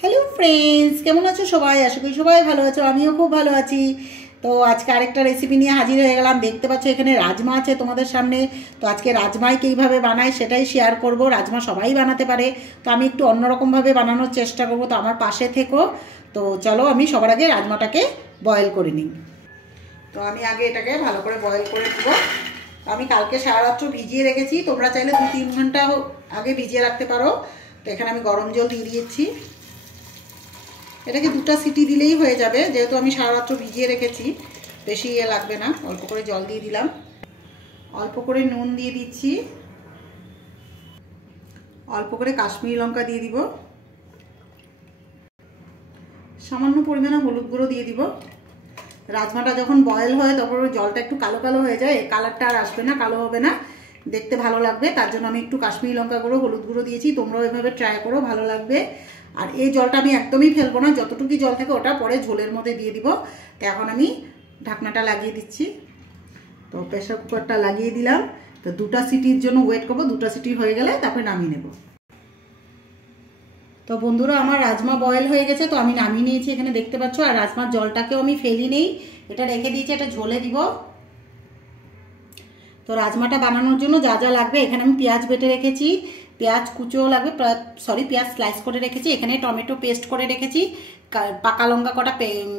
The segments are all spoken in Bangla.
হ্যালো ফ্রেন্ডস, কেমন আছো সবাই? আশা করি সবাই ভালো আছো, আমিও খুব ভালো আছি। তো আজকে আরেকটা রেসিপি নিয়ে হাজির হয়ে গেলাম। দেখতে পাচ্ছ এখানে রাজমা আছে তোমাদের সামনে। তো আজকে রাজমাই কীভাবে বানাই সেটাই শেয়ার করব। রাজমা সবাই বানাতে পারে, তো আমি একটু অন্যরকমভাবে বানানোর চেষ্টা করব। তো আমার পাশে থেকো। তো চলো আমি সবার আগে রাজমাটাকে বয়েল করে নিই। তো আমি আগে এটাকে ভালো করে বয়েল করে নেব। আমি কালকে সারা রাত্র ভিজিয়ে রেখেছি, তোমরা চাইলে 2-3 ঘন্টা আগে ভিজিয়ে রাখতে পারো। তো এখানে আমি গরম জল দিয়ে দিয়েছি। এটাকে 2টা সিটি দিলেই হয়ে যাবে, যেহেতু আমি সারা রাত্র ভিজিয়ে রেখেছি, বেশি লাগবে না। অল্প করে জল দিয়ে দিলাম, অল্প করে নুন দিয়ে দিচ্ছি, অল্প করে কাশ্মীরি লঙ্কা দিয়ে দিব, সামান্য পরিমাণে হলুদ গুঁড়ো দিয়ে দিব। রাজমাটা যখন বয়েল হয় তখন জলটা একটু কালো কালো হয়ে যায়, এই কালারটা আর আসবে না, কালো হবে না, দেখতে ভালো লাগবে। তার জন্য আমি একটু কাশ্মীরি লঙ্কা গুঁড়ো, হলুদ গুঁড়ো দিয়েছি। তোমরাও এভাবে ট্রাই করো, ভালো লাগবে। আর এই জলটা আমি একদমই ফেলবো না, যতটুকু জল থাকে ওটা পরে ঝোলের মধ্যে দিয়ে দিব। তো এখন আমি ঢাকনাটা লাগিয়ে দিচ্ছি। তো প্রেসার কুকারটা লাগিয়ে দিলাম। তো 2টা সিটির জন্য ওয়েট করবো, 2টা সিটি হয়ে গেলে তারপরে নামিয়ে নেব। তো বন্ধুরা, আমার রাজমা বয়েল হয়ে গেছে, তো আমি নামিয়ে নিয়েছি, এখানে দেখতে পাচ্ছ। আর রাজমার জলটাকেও আমি ফেলি নেই, এটা রেখে দিয়েছি, এটা ঝোলে দিব। তো রাজমাটা বানানোর জন্য যা যা লাগবে, এখানে আমি পেঁয়াজ বেটে রেখেছি, পেঁয়াজ কুচোও লাগবে, পেঁয়াজ স্লাইস করে রেখেছি, এখানে টমেটো পেস্ট করে রেখেছি, পাকা লঙ্কা কটা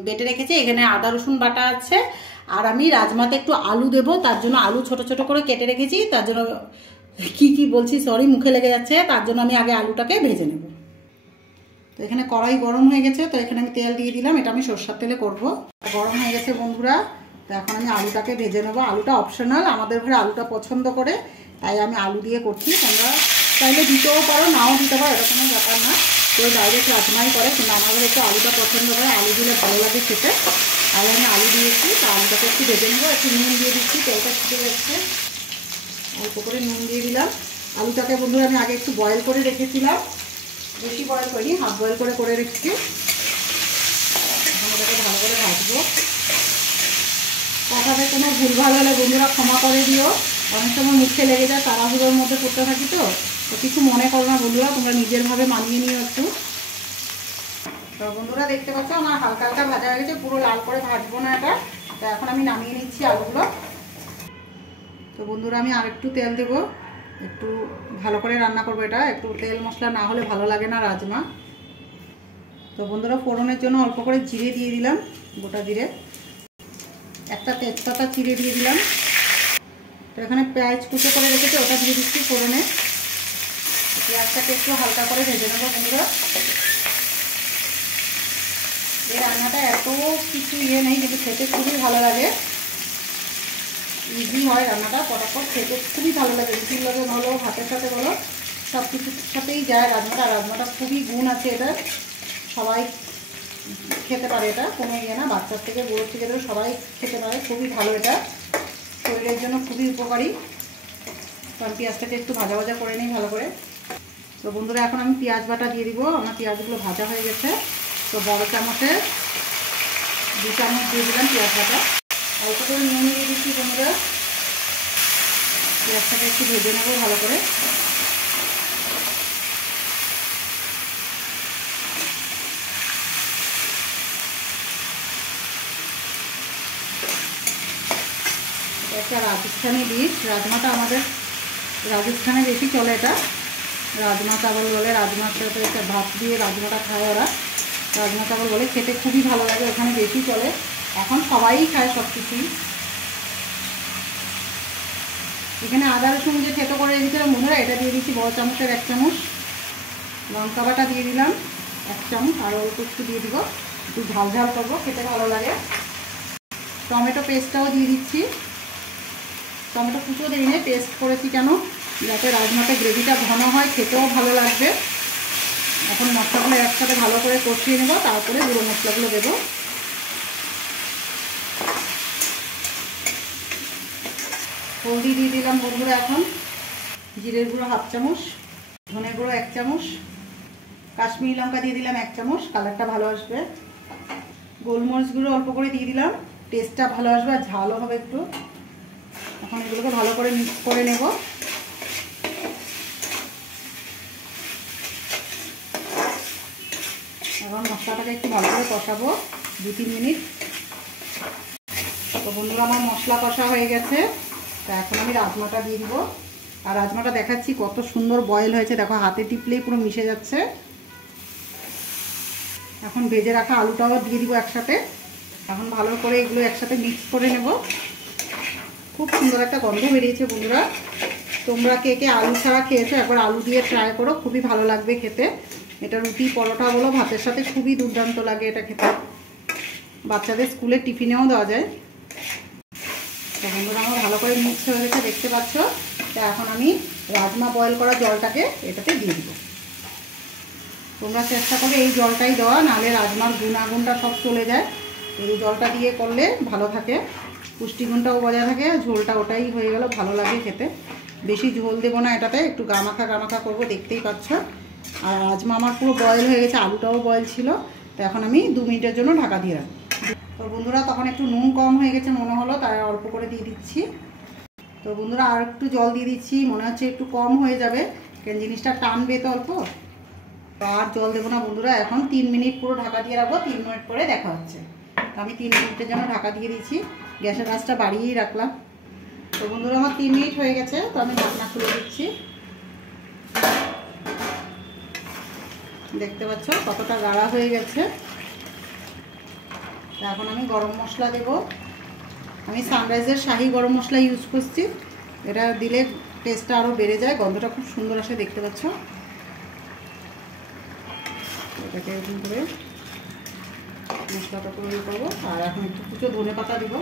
বেটে রেখেছি, এখানে আদা রসুন বাটা আছে। আর আমি রাজমাতে একটু আলু দেবো, তার জন্য আলু ছোট ছোট করে কেটে রেখেছি। তার জন্য কি বলছি, সরি, মুখে লেগে যাচ্ছে। তার জন্য আমি আগে আলুটাকে ভেজে নেব। তো এখানে কড়াই গরম হয়ে গেছে, তো এখানে আমি তেল দিয়ে দিলাম। এটা আমি সরষের তেলে করব। গরম হয়ে গেছে বন্ধুরা। তো এখন আমি আলুটাকে ভেজে নেবো। আলুটা অপশনাল, আমাদের ঘরে আলুটা পছন্দ করে, তাই আমি আলু দিয়ে করছি। তোমরা চাইলে দিতেও পারো, নাও দিতে পারো, এটা কোনো ব্যাপার না। কেউ ডাইরেক্ট রাজমাই করে, কিন্তু আমার ঘরে একটু আলুটা পছন্দ করে, আলু দিলে ভালো লাগে খেতে। তাই আমি আলু দিয়েছি। তো আলুটাকে একটু ভেজে নেবো। একটু নুন দিয়ে দিচ্ছি, তেলটা ফুটে যাচ্ছে, অল্প করে নুন দিয়ে দিলাম। আলুটাকে বন্ধুরা আমি আগে একটু বয়েল করে রেখেছিলাম, বেশি বয়েল করিনি, হাফ বয়েল করে রেখেছি। এখন ওটাকে ভালো করে ভাজবো। কথাতে কোনো ভুলভাল হলে বন্ধুরা ক্ষমা করে দিও, অনেক সময় মুখে লেগে যায়, তাড়াহুড়োর মধ্যে করতে থাকি। তো কিছু মনে করো না বন্ধুরা, তোমরা নিজেরভাবে মানিয়ে নিও একটু। তো বন্ধুরা দেখতে পাচ্ছ আমার হালকা হালকা ভাজা হয়ে গেছে, পুরো লাল করে ভাজবো না এটা। তো এখন আমি নামিয়ে নিচ্ছি আলুগুলো। তো বন্ধুরা আমি আর একটু তেল দেবো, একটু ভালো করে রান্না করবো এটা, একটু তেল মশলা না হলে ভালো লাগে না রাজমা। তো বন্ধুরা ফোড়নের জন্য অল্প করে জিরে দিয়ে দিলাম, গোটা জিরে, একটা তেজপাতা চিড়ে দিয়ে দিলাম। তো এখানে পেঁয়াজ কুচো করে রেখেছি, ওটা দিয়ে দিচ্ছি ফোড়নে। পেঁয়াজটাকে একটু হালকা করে ভেজে নেবো বন্ধুরা। এই রান্নাটা এত কিছু নেই, কিন্তু খেতে খুবই ভালো লাগে, ইজি হয় রান্নাটা, ফটাফট খেতে খুবই ভালো লাগে। রুটির লগে বলো, ভাতের সাথে বলো, সব কিছুর সাথেই যায় রাজমাটা। রাজমাটা খুবই গুণ আছে এটা, সবাই খেতে পারে, এটা কোনো না, বাচ্চার থেকে বড়ো থেকে সবাই খেতে পারে, খুবই ভালো, এটা শরীরের জন্য খুবই উপকারী। তো আমি পেঁয়াজটাকে একটু ভাজা ভাজা করে নিই ভালো করে। তো বন্ধুরা এখন আমি পেঁয়াজ বাটা দিয়ে দিব। আমার পেঁয়াজগুলো ভাজা হয়ে গেছে। তো বড় চামচে 2 চামচ দিয়ে দিলাম পেঁয়াজ বাটা, অল্প করে নুন দিয়ে দিচ্ছি বন্ধুরা। পেঁয়াজটাকে একটু ভেজে নেবো ভালো করে। একটা রাজস্থানি ডিশ, রাজমাটা আমাদের রাজস্থানে বেশি চলে, এটা রাজমা চাবল বলে। রাজমার সাথে ভাত দিয়ে রাজমাটা খায় ওরা, রাজমা চাবল বলে, খেতে খুবই ভালো লাগে, ওখানে বেশি চলে। এখন সবাই খায় সব কিছুই। এখানে আদা রসুন যে থেতো করে রেখেছিলাম বন্ধুরা, এটা দিয়ে দিচ্ছি বড় চামচের 1 চামচ। লঙ্কা বাটা দিয়ে দিলাম 1 চামচ, আর অল্প একটু দিয়ে দিব, একটু ঝাল ঝাল করবো, খেতে ভালো লাগে। টমেটো পেস্টটাও দিয়ে দিচ্ছি। টমেটো কুচো দিই না, পেস্ট করেছি কেন, যাতে রাজমাটা গ্রেভিটা ঘন হয়, খেতেও ভালো লাগবে। এখন মশলাগুলো একসাথে ভালো করে কষিয়ে নেব, তারপরে গুঁড়ো মশলাগুলো দেবো। হলদি দিয়ে দিলাম বন্ধুরা এখন, জিরের গুঁড়ো 1/2 চামচ, ধনের গুঁড়ো 1 চামচ, কাশ্মীরি লঙ্কা দিয়ে দিলাম 1 চামচ, কালারটা ভালো আসবে। গোলমরিচ গুঁড়ো অল্প করে দিয়ে দিলাম, টেস্টটা ভালো আসবে, আর ঝালও হবে একটু। এখন এগুলোকে ভালো করে মিক্স করে নেব। এখন মশলাটাকে একটু ভালো করে কষাবো 2-3 মিনিট। তো বন্ধুরা আমার মশলা কষা হয়ে গেছে, তো এখন আমি রাজমাটা দিয়ে দিব। আর রাজমাটা দেখাচ্ছি কত সুন্দর বয়েল হয়েছে, দেখো হাতে টিপলেই পুরো মিশে যাচ্ছে। এখন ভেজে রাখা আলুটাও দিয়ে দিব একসাথে। এখন ভালো করে এগুলো একসাথে মিক্স করে নেব। খুব সুন্দর একটা গন্ধ বেরিয়েছে বন্ধুরা। তোমরা কে কে আলু ছাড়া খেয়েছো একবার আলু দিয়ে ট্রাই করো, খুবই ভালো লাগবে খেতে। এটা রুটি পরোটা বলো ভাতের সাথে খুবই দুর্দান্ত লাগে এটা খেতে। বাচ্চাদের স্কুলের টিফিনেও দেওয়া যায়। তো বন্ধুরা আমার ভালো করে মিক্স হয়ে গেছে দেখতে পাচ্ছ। তো এখন আমি রাজমা বয়েল করা জলটাকে এটাতে দিয়ে দিব। তোমরা চেষ্টা করো এই জলটাই দেওয়া, নাহলে রাজমার গুণাগুণটা সব চলে যায়। এই জলটা দিয়ে করলে ভালো থাকে, পুষ্টিগুণটাও বজায় থাকে। ঝোলটা ওটাই হয়ে গেল, ভালো লাগে খেতে। বেশি ঝোল দেবো না এটাতে, একটু গামাখা গামাখা করবো, দেখতেই পাচ্ছ। আর রাজমা আমার পুরো বয়েল হয়ে গেছে, আলুটাও বয়েল ছিল। তো এখন আমি 2 মিনিটের জন্য ঢাকা দিয়ে রাখবো। তো বন্ধুরা তখন একটু নুন কম হয়ে গেছে মনে হলো, তাই অল্প করে দিয়ে দিচ্ছি। তো বন্ধুরা আর একটু জল দিয়ে দিচ্ছি, মনে হচ্ছে একটু কম হয়ে যাবে, কারণ জিনিসটা টানবে তো অল্প। তো আর জল দেবো না বন্ধুরা, এখন 3 মিনিট পুরো ঢাকা দিয়ে রাখবো। 3 মিনিট পরে দেখা হচ্ছে। তো আমি 3 মিনিটের জন্য ঢাকা দিয়ে দিয়েছি, গ্যাসের আঁচটা বাড়িয়েই রাখলাম। তো বন্ধুরা আমার 3 মিনিট হয়ে গেছে, তো আমি ঢাকনা খুলে দিচ্ছি। দেখতে পাচ্ছ কতটা গাঢ়া হয়ে গেছে। এখন আমি গরম মশলা দেব। আমি সানরাইজের শাহি গরম মশলা ইউজ করছি, এটা দিলে টেস্টটা আরও বেড়ে যায়, গন্ধটা খুব সুন্দর আসে দেখতে পাচ্ছ। এটাকে এরকম করে মশলাটা তৈরি করবো। আর এখন একটু কুচো ধনে পাতা দিব,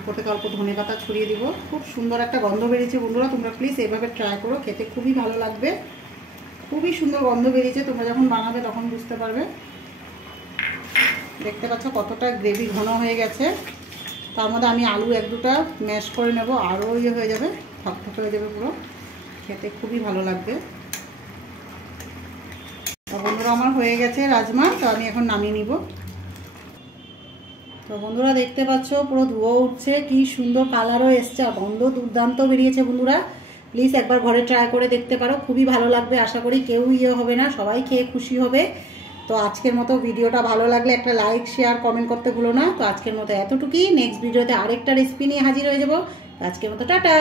উপর থেকে অল্প ধনে পাতা ছড়িয়ে দিব। খুব সুন্দর একটা গন্ধ বেরিয়েছে বন্ধুরা, তোমরা প্লিজ এভাবে ট্রাই করো, খেতে খুবই ভালো লাগবে। খুবই সুন্দর গন্ধ বেরিয়েছে, তোমরা যখন বানাবে তখন বুঝতে পারবে। দেখতে পাচ্ছ কতটা গ্রেভি ঘন হয়ে গেছে। তার মধ্যে আমি আলু 1-2টা ম্যাশ করে নেব, আরও ইয়ে হয়ে যাবে, থকথকে হয়ে যাবে পুরো, খেতে খুবই ভালো লাগবে। তো বন্ধুরা আমার হয়ে গেছে রাজমা, তো আমি এখন নামিয়ে নিব। তো বন্ধুরা দেখতে পাচ্ছ পুরো ধোঁয়া উঠছে, কি সুন্দর কালারও এসছে, আর গন্ধ দুর্দান্ত বেরিয়েছে বন্ধুরা। প্লিজ একবার ঘরে ট্রাই করে দেখতে পারো, খুবই ভালো লাগবে। আশা করি কেউ ইয়ে হবে না, সবাই খেয়ে খুশি হবে। তো আজকের মতো ভিডিওটা ভালো লাগলে একটা লাইক শেয়ার কমেন্ট করতে ভুলো না। তো আজকের মতো এতটুকুই, নেক্সট ভিডিওতে আরেকটা রেসিপি নিয়ে হাজির হয়ে যাবো। আজকের মতো টাটা।